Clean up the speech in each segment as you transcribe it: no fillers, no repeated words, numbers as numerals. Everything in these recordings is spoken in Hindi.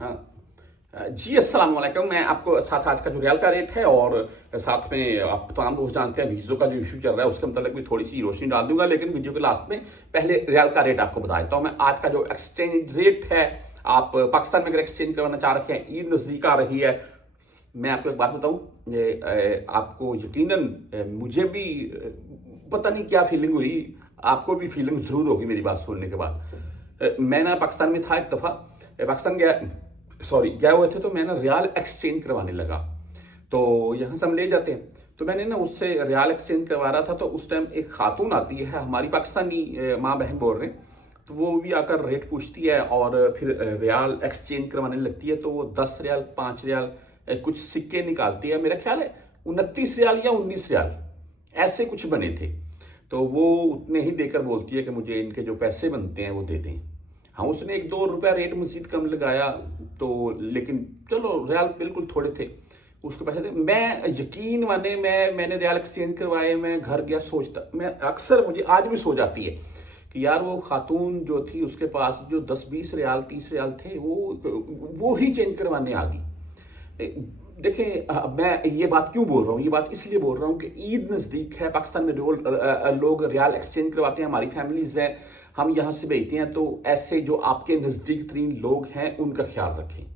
जी अस्सलाम वालेकुम। मैं आपको साथ आज का जो रियाल का रेट है और साथ में आप तमाम लोग जानते हैं वीज़ों का जो इशू चल रहा है उसके मतलब भी थोड़ी सी रोशनी डाल दूंगा, लेकिन वीडियो के लास्ट में पहले रियाल का रेट आपको बता देता हूँ। मैं आज का जो एक्सचेंज रेट है, आप पाकिस्तान में अगर एक्सचेंज करवाना चाह रखे हैं, ईद नज़दीक आ रही है, मैं आपको एक बात बताऊँ, आपको यकीनन मुझे भी पता नहीं क्या फीलिंग हुई, आपको भी फीलिंग ज़रूर होगी मेरी बात सुनने के बाद। मैं ना पाकिस्तान में था एक दफ़ा, पाकिस्तान गया हुए थे, तो मैं ना रियाल एक्सचेंज करवाने लगा। तो यहाँ से हम ले जाते हैं, तो मैंने ना उससे रियाल एक्सचेंज करवा रहा था। तो उस टाइम एक खातून आती है, हमारी पाकिस्तानी माँ बहन बोल रहे हैं, तो वो भी आकर रेट पूछती है और फिर रियाल एक्सचेंज करवाने लगती है। तो वो 10 रियाल, 5 रियाल कुछ सिक्के निकालती है। मेरा ख्याल है 29 रियाल या 19 रियाल ऐसे कुछ बने थे। तो वो उतने ही देकर बोलती है कि मुझे इनके जो पैसे बनते हैं वो दे दें। हाँ, उसने 1-2 रुपया रेट मजीद कम लगाया, तो लेकिन चलो रियाल बिल्कुल थोड़े थे, उसके पैसे थे। मैं यकीन माने, मैंने रियाल एक्सचेंज करवाए, मैं घर गया सोचता, मैं अक्सर मुझे आज भी सो जाती है कि यार वो खातून जो थी उसके पास जो 10-20 रियाल 30 रियाल थे, वो ही चेंज करवाने आ गई। देखें, मैं ये बात क्यों बोल रहा हूँ, ये बात इसलिए बोल रहा हूँ कि ईद नज़दीक है। पाकिस्तान में लोग रियाल एक्सचेंज करवाते हैं, हमारी फैमिलीज हैं, हम यहाँ से भेजते हैं। तो ऐसे जो आपके नज़दीक तरीन लोग हैं उनका ख्याल रखें।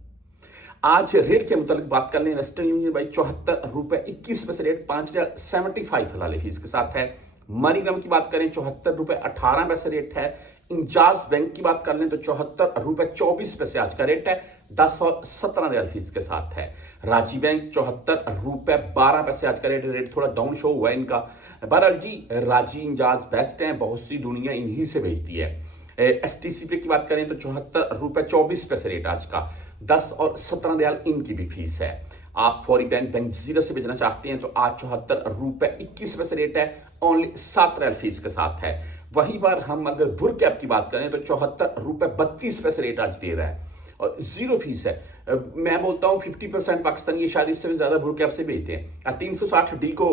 आज रेट के मुताबिक बात कर लें, वेस्टर्न यूनियन भाई 74 रुपये 21 पैसे रेट, 5.75 हलाली फीस के साथ है। मनीग्राम की बात करें 74 रुपये 18 पैसे रेट है। इंजाज बैंक की बात कर लें तो 74 रुपये 24 पैसे आज का रेट है, 10 और 17 रियाल फीस के साथ है। राजी बैंक 74 रुपये 12 पैसे आज का रेट थोड़ा डाउन शो हुआ है इनका। बहरहाल जी, राजी इंजाज बेस्ट हैं, बहुत सी दुनिया इन्हीं से भेजती है। STC पे की बात करें तो 74 रुपये 24 पैसे रेट आज का, 10 और 17 रियाल इनकी भी फीस है। आप फौरी बैंक जीरो से भेजना चाहते हैं तो आज 74 रुपये 21 पैसे रेट है, ओनली 7 रियाल फीस के साथ है। वहीं पर हम अगर बुर कैप की बात करें तो 74 रुपये 32 पैसे रेट आज दे रहा है और जीरो फीस है। मैं बोलता हूँ 50% पाकिस्तानी ये शायद इससे ज्यादा बुर कैप से भेजते हैं। 360D को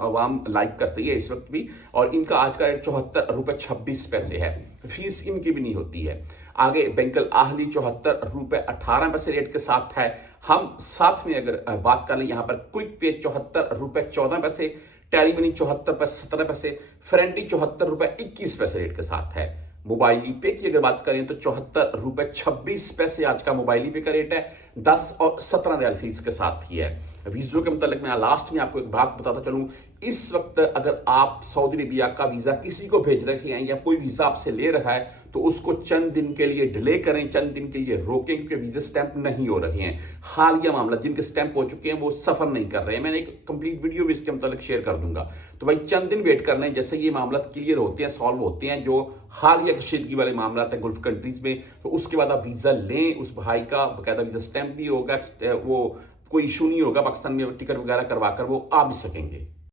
आवाम लाइक करती है इस वक्त भी, और इनका आज का रेट 74 रुपये 26 पैसे है, फीस इनकी भी नहीं होती है। आगे बैंकल आहली 74 रुपये 18 पैसे रेट के साथ है। हम साथ में अगर बात कर लें यहाँ पर क्विक पे 74 रुपये 14 पैसे, टेली मनी 74 रुपये 17 पैसे, फ्रेंडी 74 रुपये 21 पैसे रेट के साथ है। मोबाइल पे की अगर बात करें तो 74 रुपये 26 पैसे आज का मोबाइल पे का रेट है, 10 और 17 रियाल फीस के साथ ही है। वीज़ों के मतलब मैं लास्ट में आपको एक बात बताता चलूं, इस वक्त अगर आप सऊदी अरेबिया का वीज़ा किसी को भेज रहे हैं या कोई वीज़ा आपसे ले रहा है तो उसको चंद दिन के लिए डिले करें, चंद दिन के लिए रोकें, क्योंकि वीज़ा स्टैंप नहीं हो रहे हैं। हालिया मामला जिनके स्टैंप हो चुके हैं वो सफ़र नहीं कर रहे हैं, मैंने एक कंप्लीट वीडियो भी इसके मतलब शेयर कर दूंगा। तो भाई चंद दिन वेट करना है, जैसे ये मामला क्लियर होते हैं, सॉल्व होते हैं, जो हालिया कशीदगी वाले मामला है गल्फ कंट्रीज में, तो उसके बाद आप वीज़ा लें, उस भाई का बाकायदा वीज़ा स्टैंप भी होगा, वो कोई इशू नहीं होगा, पाकिस्तान में टिकट वगैरह करवा कर वो आ भी सकेंगे।